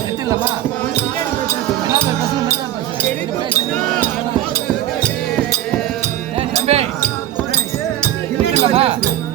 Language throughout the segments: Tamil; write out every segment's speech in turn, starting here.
எடுத்துடலாமா என்ன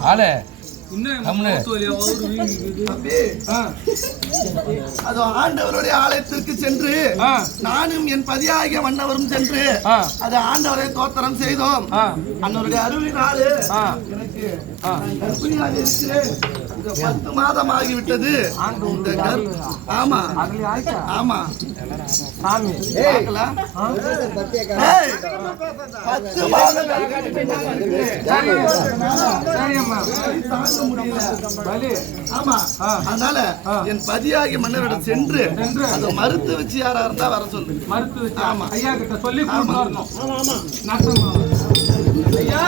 ஆளு ஆண்டவருடைய ஆலயத்திற்கு சென்று. நானும் என் பதியாகிய மன்னவரும் சென்று. அது ஆண்டவரை தோத்திரம் செய்தோம். அன்னவருடைய அருளினாலே ஆ. எனக்கு ஆ. கர்ப்பிணியாக இருக்கிறேன் பத்து மாதம் ஆகிவிட்டது. இந்த ஆமா ஆமா பத்து மாதம் ஆமா. அதனால. என் பதியாகிய மன்னரிடம் சென்று மறுத்து வச்சு யாரா இருந்தா வர சொல்லு. மருத்துவ ஆமா. ஐயா கிட்ட சொல்லி ஆமா. நட்டமா ஐயா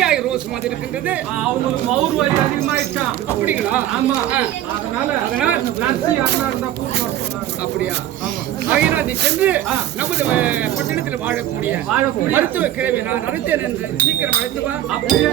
மனைவியாக ரோஸ் மாதிரி இருக்கின்றது. அவங்களுக்கு மவுர் வலி அதிகமாயிடுச்சான் அப்படிங்களா? ஆமா. அதனால அதனால நர்சி யாரா இருந்தா சொன்னாங்க. அப்படியா? ஆகையினால் நீ சென்று நமது பட்டணத்தில் வாழக்கூடிய வாழக்கூடிய. மருத்துவ கிழமை நான் நடத்தேன் என்று சீக்கிரம் அழைத்து வா. அப்படியே.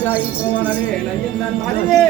ராஜாகி போனே நயன் மனிதே